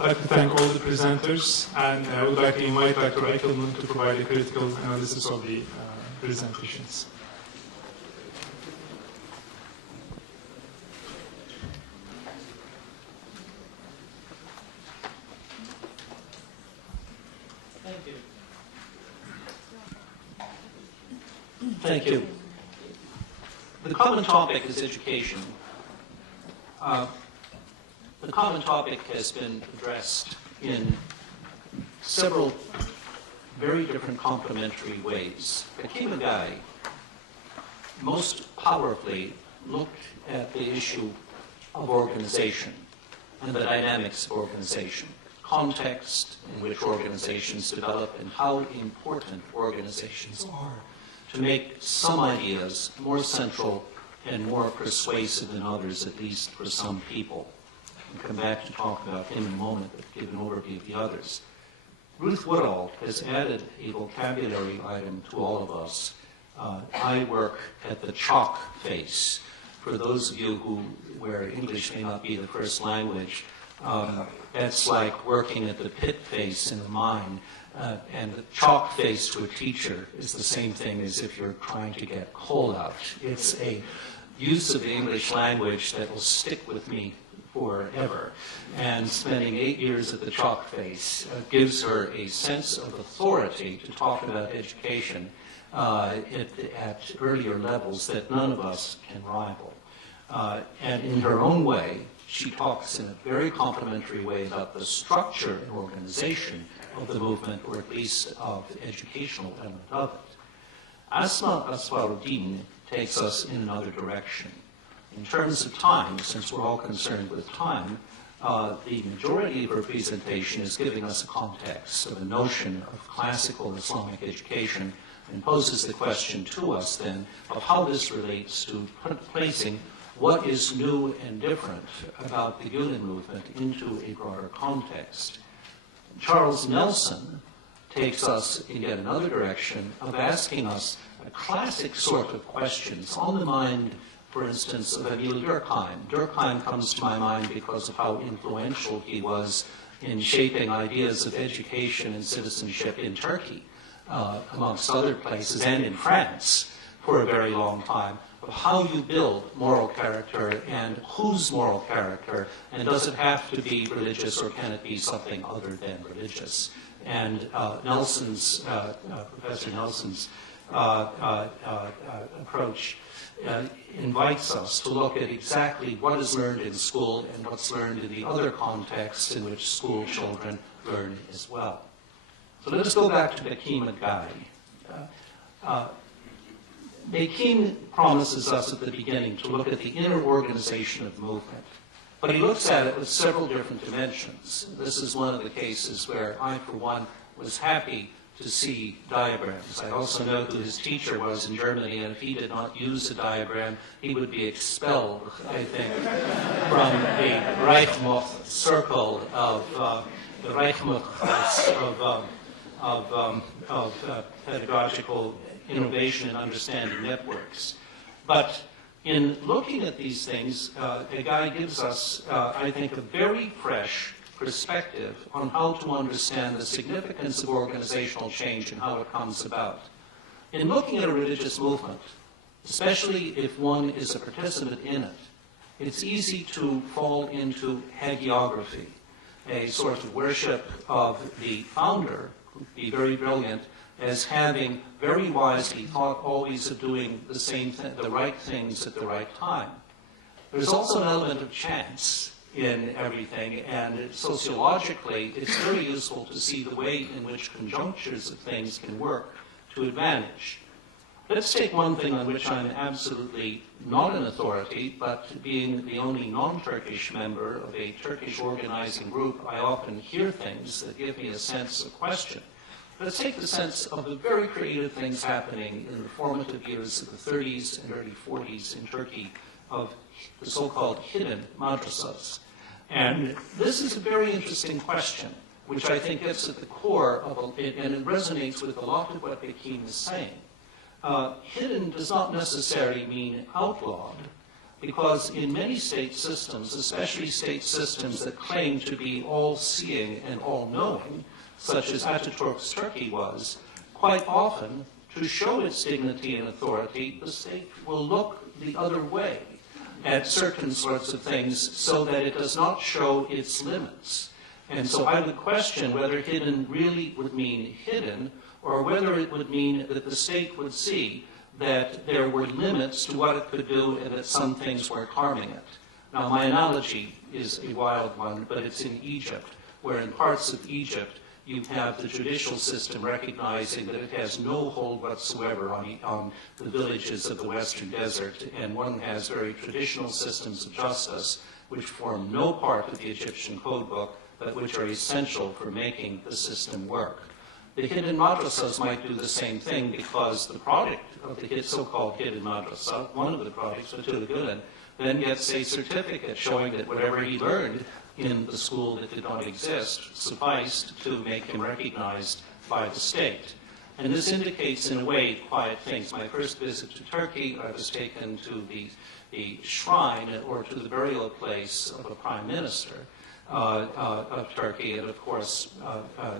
I'd like to thank all the presenters, and I would like to invite Dr. Eickelman to provide a critical analysis of the presentations. Thank you. Thank you. The common topic is education. The common topic has been addressed in several very different complementary ways. Eickelman most powerfully looked at the issue of organization and the dynamics of organization, context in which organizations develop, and how important organizations are to make some ideas more central and more persuasive than others, at least for some people. I'll come back to talk about him in a moment, but give an overview of the others. Ruth Woodall has added a vocabulary item to all of us. I work at the chalk face. For those of you where English may not be the first language, that's like working at the pit face in a mine. And the chalk face to a teacher is the same thing as if you're trying to get coal out. It's a use of the English language that will stick with me forever. And spending 8 years at the chalk face gives her a sense of authority to talk about education at earlier levels that none of us can rival. And in her own way, she talks in a very complimentary way about the structure and organization of the movement, or at least of the educational element of it. Asma Asfaruddin takes us in another direction. In terms of time, since we're all concerned with time, the majority of her presentation is giving us a context of a notion of classical Islamic education, and poses the question to us then of how this relates to placing what is new and different about the Gülen movement into a broader context. Charles Nelson takes us in yet another direction of asking us a classic sort of questions on the mind, for instance, of Emil Durkheim. Durkheim comes to my mind because of how influential he was in shaping ideas of education and citizenship in Turkey, amongst other places, and in France for a very long time, of how you build moral character and whose moral character, and does it have to be religious or can it be something other than religious? And Professor Nelson's approach invites us to look at exactly what is learned in school and what's learned in the other contexts in which school children learn as well. So let us go back to Eickelman. Eickelman promises us at the beginning to look at the inner organization of the movement, but he looks at it with several different dimensions. This is one of the cases where I, for one, was happy to see diagrams. I also know who his teacher was in Germany, and if he did not use a diagram, he would be expelled, I think, from the Reichmuth circle of the Reichmuth of pedagogical innovation and understanding networks. But in looking at these things, a guy gives us, I think, a very fresh perspective on how to understand the significance of organizational change and how it comes about. In looking at a religious movement, especially if one is a participant in it, it's easy to fall into hagiography, a sort of worship of the founder, who would be very brilliant, as having very wisely thought always of doing the same thing, the right things at the right time. There's also an element of chance in everything, and sociologically, it's very useful to see the way in which conjunctures of things can work to advantage. Let's take one thing on which I'm absolutely not an authority, but being the only non-Turkish member of a Turkish organizing group, I often hear things that give me a sense of question. Let's take the sense of the very creative things happening in the formative years of the 30s and early 40s in Turkey of the so-called hidden madrasas. And this is a very interesting question, which I think gets at the core of it, and it resonates with a lot of what Eickelman is saying. Hidden does not necessarily mean outlawed. because in many state systems, especially state systems that claim to be all-seeing and all-knowing, such as Ataturk's Turkey was, quite often, to show its dignity and authority, the state will look the other way at certain sorts of things so that it does not show its limits. And so I would question whether hidden really would mean hidden, or whether it would mean that the state would see that there were limits to what it could do and that some things weren't harming it. Now, my analogy is a wild one, but it's in Egypt, where in parts of Egypt you have the judicial system recognizing that it has no hold whatsoever on the villages of the Western Desert, and one has very traditional systems of justice which form no part of the Egyptian code book, but which are essential for making the system work. The hidden madrasas might do the same thing, because the product of the so-called hidden madrasa, one of the products, Fethullah Gülen, then gets a certificate showing that whatever he learned in the school that did not exist sufficed to make him recognized by the state. And this indicates, in a way, quiet things. My first visit to Turkey, I was taken to the shrine or to the burial place of a prime minister of Turkey, and of course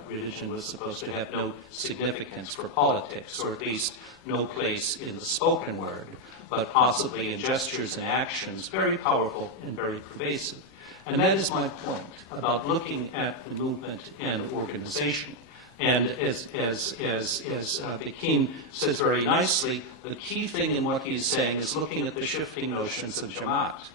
religion was supposed to have no significance for politics, or at least no place in the spoken word, but possibly in gestures and actions, very powerful and very pervasive. And that is my point about looking at the movement and organization. And as Eickelman says very nicely, the key thing in what he's saying is looking at the shifting notions of Jamaat.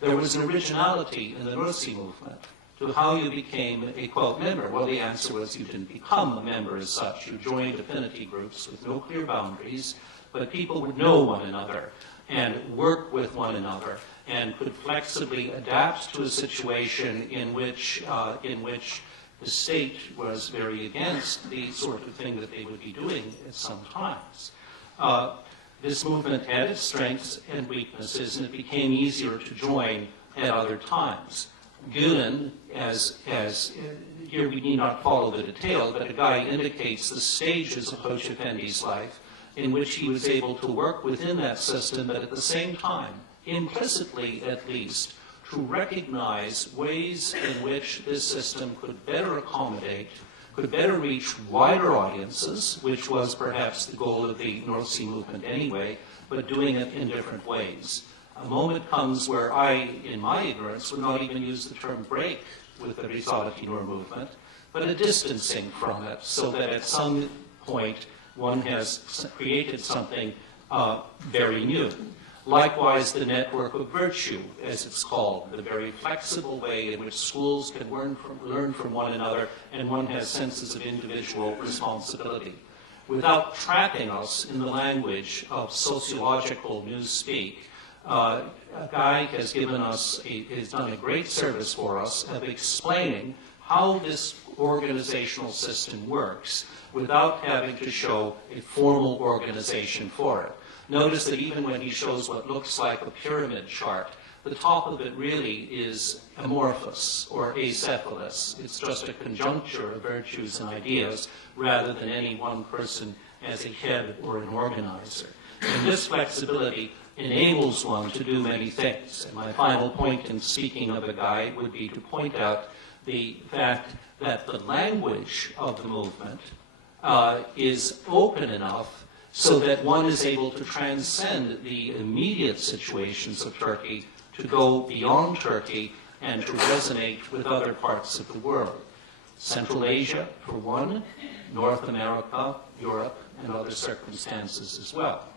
There was an originality in the Nursi movement to how you became a, quote, member. Well, the answer was you didn't become a member as such. You joined affinity groups with no clear boundaries, but people would know one another and work with one another and could flexibly adapt to a situation in which the state was very against the sort of thing that they would be doing at some times. This movement had its strengths and weaknesses, and it became easier to join at other times. Gülen, here we need not follow the detail, but a guy indicates the stages of Hoca Efendi's life in which he was able to work within that system, but at the same time, implicitly at least, to recognize ways in which this system could better accommodate, could better reach wider audiences, which was perhaps the goal of the North Sea movement anyway, but doing it in different ways. A moment comes where I, in my ignorance, would not even use the term break with the Risale-i Nur movement, but a distancing from it, so that at some point one has created something very new. Likewise, the network of virtue, as it's called, the very flexible way in which schools can learn from one another, and one has senses of individual responsibility. Without trapping us in the language of sociological newspeak, Guy has done a great service for us of explaining how this organizational system works without having to show a formal organization for it. Notice that even when he shows what looks like a pyramid chart, the top of it really is amorphous or acephalous. It's just a conjuncture of virtues and ideas rather than any one person as a head or an organizer. And this flexibility enables one to do many things. And my final point in speaking of a guide would be to point out the fact that the language of the movement is open enough so that one is able to transcend the immediate situations of Turkey to go beyond Turkey and to resonate with other parts of the world. Central Asia, for one, North America, Europe, and other circumstances as well.